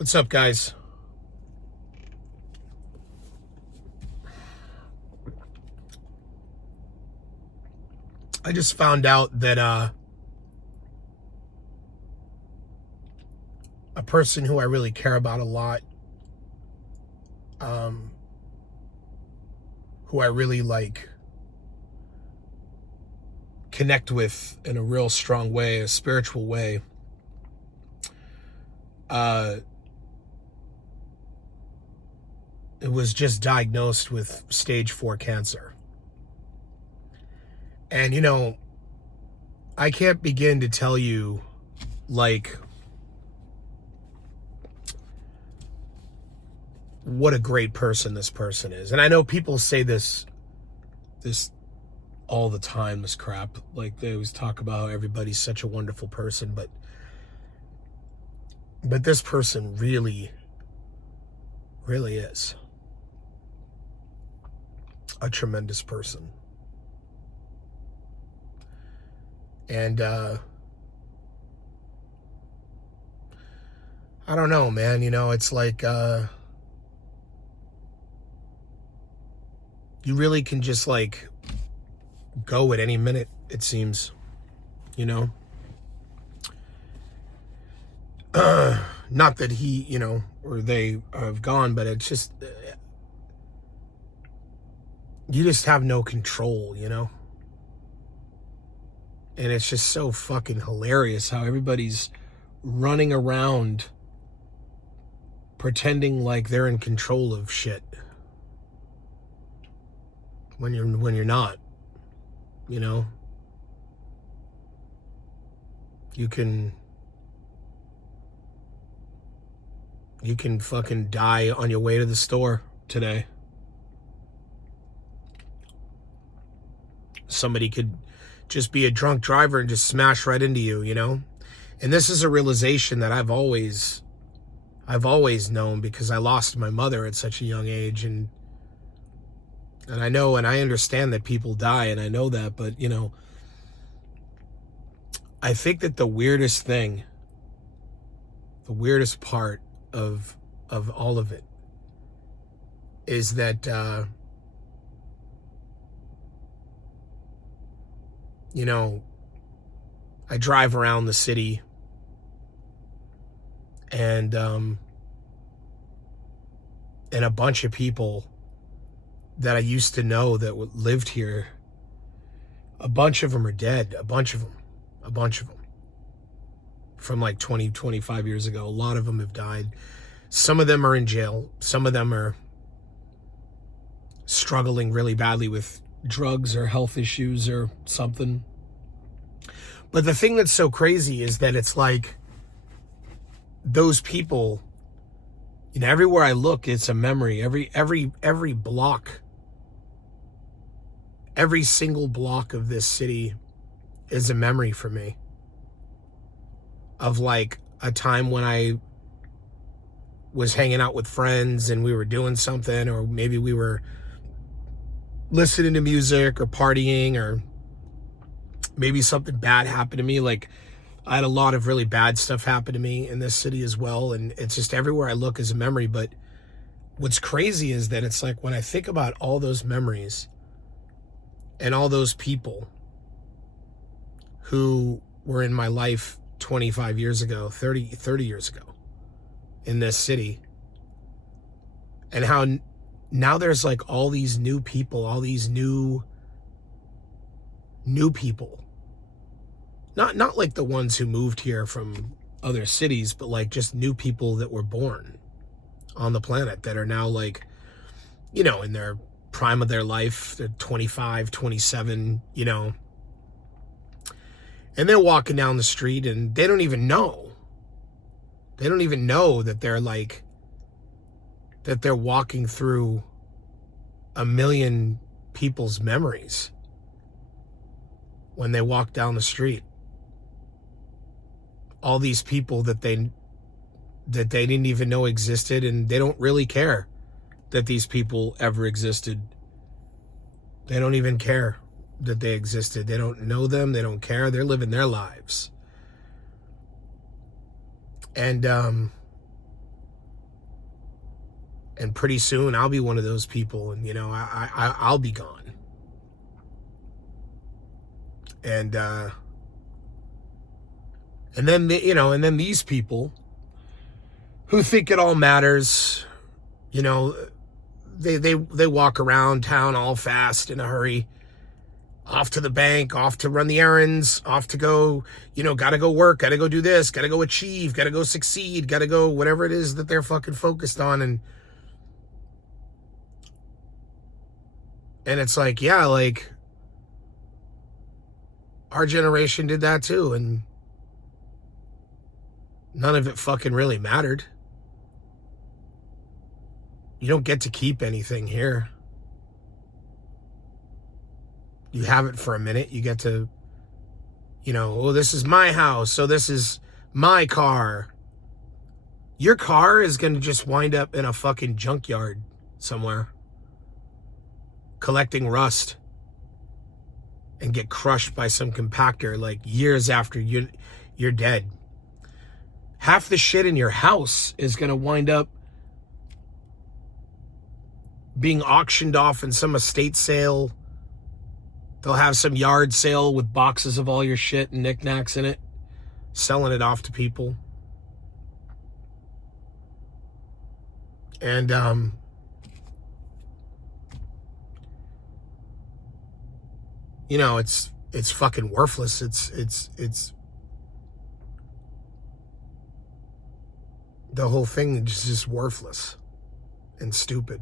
What's up, guys? I just found out that a person who I really care about a lot, who I really connect with in a real strong way, a spiritual way, it was just diagnosed with stage 4 cancer. And, I can't begin to tell you, what a great person this person is. And I know people say this all the time, this crap. Like, they always talk about how everybody's such a wonderful person, but this person really, really is a tremendous person. And I don't know, man. It's like you really can just go at any minute, it seems. Not that he, or they have gone, but it's just you just have no control, And it's just so fucking hilarious how everybody's running around pretending like they're in control of shit when you're not. You can fucking die on your way to the store today. Somebody could just be a drunk driver and just smash right into you, And this is a realization that I've always known, because I lost my mother at such a young age, and I know and I understand that people die, and I know that, but I think that the weirdest part of all of it is that I drive around the city, and a bunch of people that I used to know that lived here, a bunch of them are dead. A bunch of them from 20, 25 years ago. A lot of them have died. Some of them are in jail. Some of them are struggling really badly with drugs or health issues or something. But the thing that's so crazy is that it's like those people, everywhere I look, it's a memory. Every block, every single block of this city is a memory for me of a time when I was hanging out with friends and we were doing something, or maybe we were listening to music or partying, or maybe something bad happened to me. I had a lot of really bad stuff happen to me in this city as well, and it's just everywhere I look is a memory. But what's crazy is that it's when I think about all those memories and all those people who were in my life 25 years ago, 30 years ago in this city, and how now there's all these new people, all these new people. Not the ones who moved here from other cities, but just new people that were born on the planet that are now in their prime of their life. They're 25, 27, and they're walking down the street and they don't even know. They don't even know that they're that they're walking through a million people's memories when they walk down the street. All these people that they didn't even know existed, and they don't really care that these people ever existed. They don't even care that they existed. They don't know them. They don't care. They're living their lives. And And pretty soon I'll be one of those people, and, you know, I'll be gone. And then, you know, and then these people who think it all matters, you know, they walk around town all fast in a hurry, off to the bank, off to run the errands, off to go, you know, gotta go work, gotta go do this, gotta go achieve, gotta go succeed, gotta go whatever it is that they're fucking focused on. And it's like, yeah, like, our generation did that too, and none of it fucking really mattered. You don't get to keep anything here. You have it for a minute. You get to, you know, oh, this is my house, so this is my car. Your car is going to just wind up in a fucking junkyard somewhere, collecting rust, and get crushed by some compactor like years after you're dead. Half the shit in your house is going to wind up being auctioned off in some estate sale. They'll have some yard sale with boxes of all your shit and knickknacks in it, selling it off to people. And you know, it's fucking worthless. It's the whole thing is just worthless and stupid,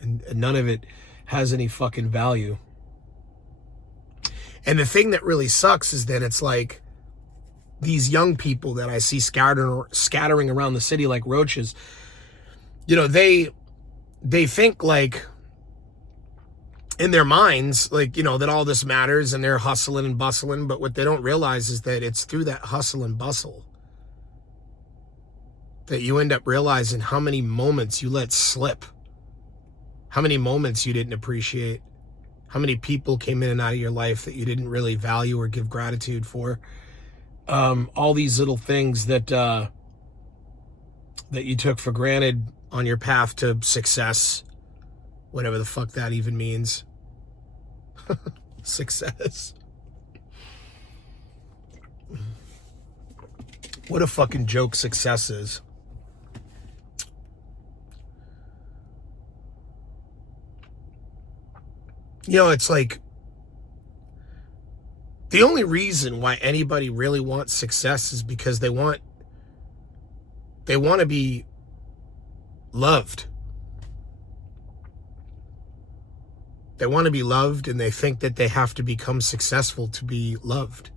and none of it has any fucking value. And the thing that really sucks is that it's like these young people that I see scattering around the city like roaches, you know, they think like in their minds, like, you know, that all this matters and they're hustling and bustling. But what they don't realize is that it's through that hustle and bustle that you end up realizing how many moments you let slip, how many moments you didn't appreciate, how many people came in and out of your life that you didn't really value or give gratitude for. All these little things that you took for granted on your path to success, whatever the fuck that even means. Success. What a fucking joke success is. You know, it's like the only reason why anybody really wants success is because they want to be loved. They want to be loved, and they think that they have to become successful to be loved.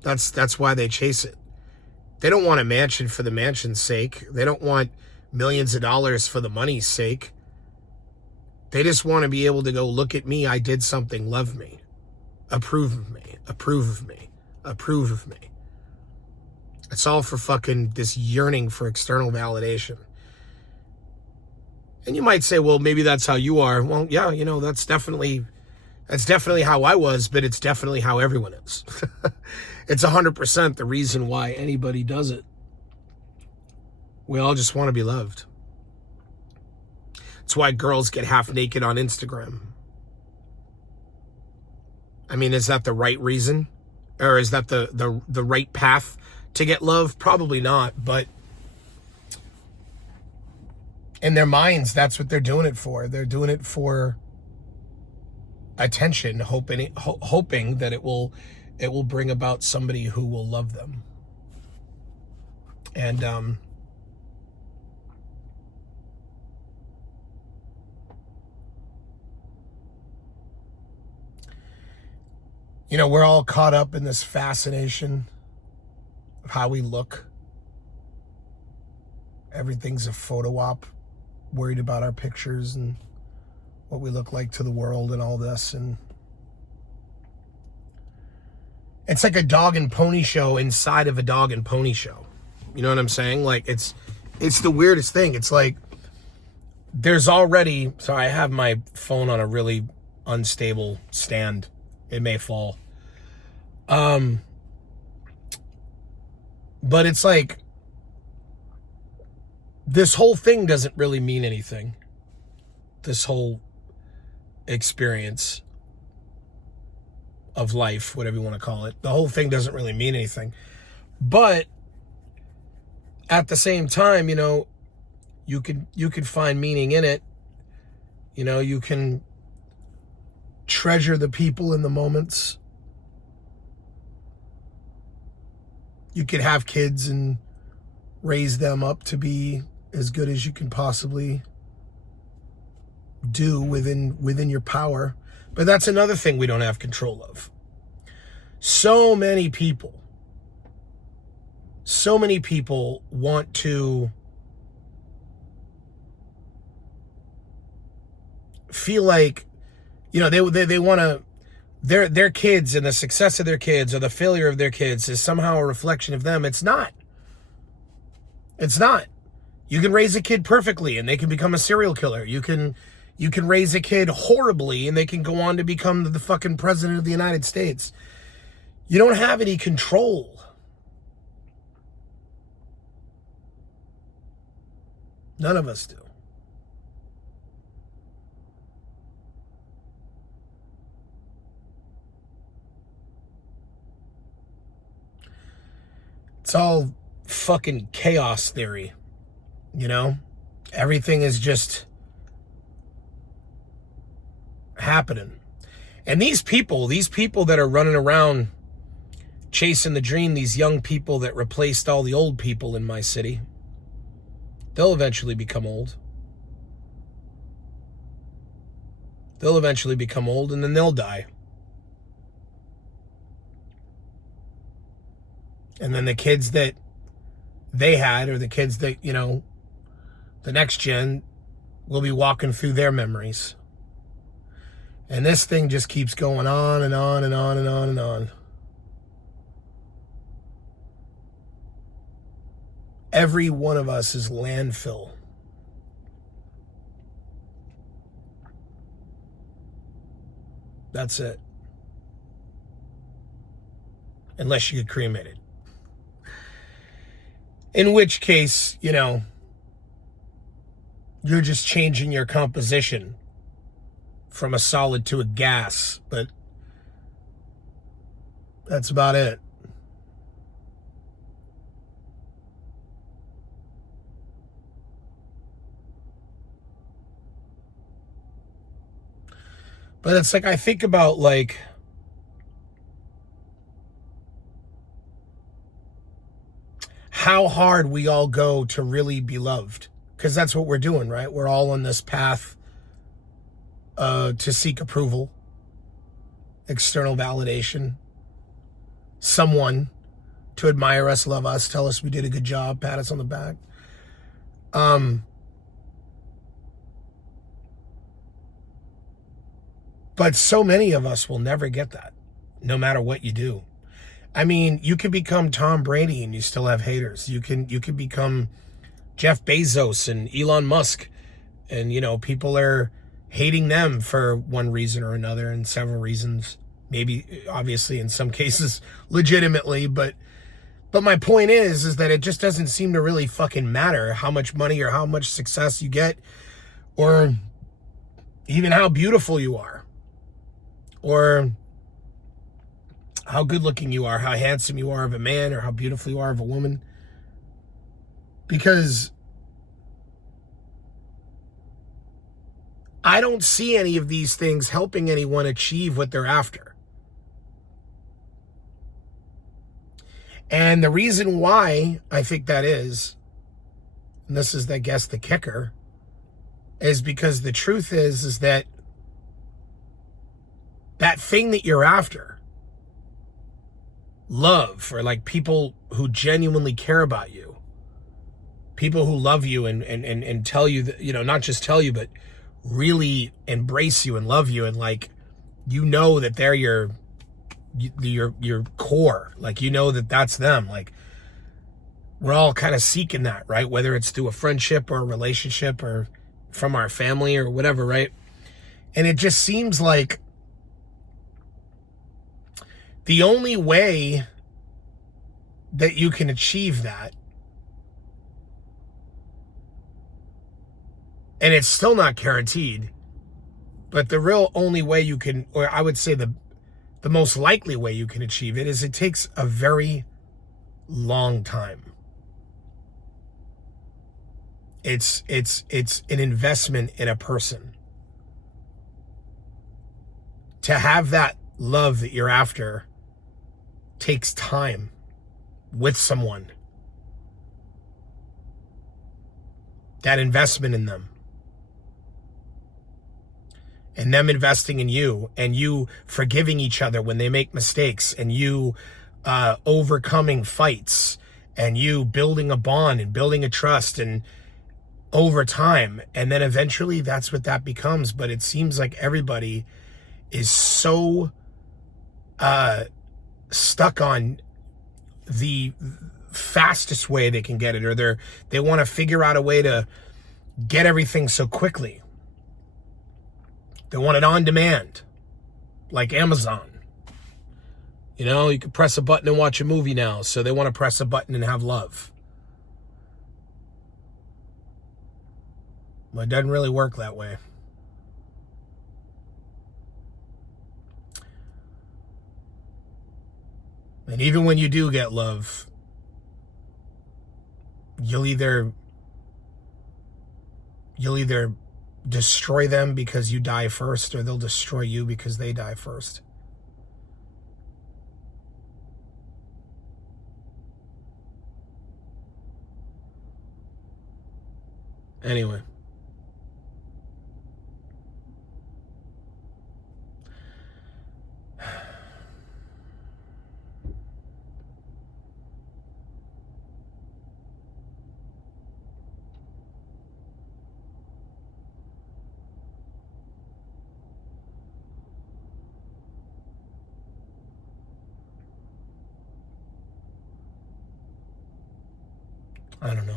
That's why they chase it. They don't want a mansion for the mansion's sake. They don't want millions of dollars for the money's sake. They just want to be able to go, look at me, I did something, love me, approve of me, approve of me, approve of me. It's all for fucking this yearning for external validation. And you might say, well, maybe that's how you are. Well, yeah, you know, that's definitely how I was, but it's definitely how everyone is. It's 100% the reason why anybody does it. We all just want to be loved. It's why girls get half naked on Instagram. I mean, is that the right reason? Or is that the right path to get love? Probably not, but in their minds, that's what they're doing it for. They're doing it for attention, hoping that it will bring about somebody who will love them. And you know, we're all caught up in this fascination of how we look. Everything's a photo op, worried about our pictures and what we look like to the world and all this. And it's like a dog and pony show inside of a dog and pony show. You know what I'm saying? Like, it's the weirdest thing. It's like there's already, sorry, I have my phone on a really unstable stand. It may fall. But it's like, this whole thing doesn't really mean anything. This whole experience of life, whatever you want to call it, the whole thing doesn't really mean anything. But at the same time, you know, you could find meaning in it. You know, you can treasure the people in the moments. You could have kids and raise them up to be as good as you can possibly do within your power. But that's another thing we don't have control of. So many people want to feel like, you know, they want to, their kids and the success of their kids or the failure of their kids is somehow a reflection of them. It's not. It's not. You can raise a kid perfectly and they can become a serial killer. You can raise a kid horribly and they can go on to become the fucking president of the United States. You don't have any control. None of us do. It's all fucking chaos theory, you know? Everything is just happening. And these people that are running around chasing the dream, these young people that replaced all the old people in my city, they'll eventually become old. They'll eventually become old and then they'll die. And then the kids that they had, or the kids that, you know, the next gen, will be walking through their memories. And this thing just keeps going on and on and on and on and on. Every one of us is landfill. That's it. Unless you get cremated. In which case, you know, you're just changing your composition from a solid to a gas, but that's about it. But it's like, I think about like, how hard we all go to really be loved. Because that's what we're doing, right? We're all on this path to seek approval, external validation, someone to admire us, love us, tell us we did a good job, pat us on the back. But so many of us will never get that, no matter what you do. I mean, you can become Tom Brady and you still have haters. You can become Jeff Bezos and Elon Musk, and, you know, people are hating them for one reason or another, and several reasons, maybe obviously in some cases legitimately, but my point is that it just doesn't seem to really fucking matter how much money or how much success you get, or even how beautiful you are, or how good looking you are, how handsome you are of a man, or how beautiful you are of a woman. Because I don't see any of these things helping anyone achieve what they're after. And the reason why I think that is, and this is, I guess, the kicker, is because the truth is that that thing that you're after, love, or like people who genuinely care about you, people who love you and tell you that, you know, not just tell you, but really embrace you and love you, and like, you know that they're your core, like, you know that that's them. Like, we're all kind of seeking that, right? Whether it's through a friendship or a relationship or from our family or whatever, right? And it just seems like the only way that you can achieve that. And it's still not guaranteed. But the real only way you can, or I would say the most likely way you can achieve it, is it takes a very long time. It's an investment in a person. To have that love that you're after takes time with someone. That investment in them. And them investing in you, and you forgiving each other when they make mistakes, and you overcoming fights, and you building a bond and building a trust, and over time. And then eventually that's what that becomes. But it seems like everybody is so stuck on the fastest way they can get it, or they want to figure out a way to get everything so quickly. They want it on demand, like Amazon. You know, you can press a button and watch a movie now, so they want to press a button and have love. But it doesn't really work that way. And even when you do get love, you'll either destroy them because you die first, or they'll destroy you because they die first. Anyway. I don't know.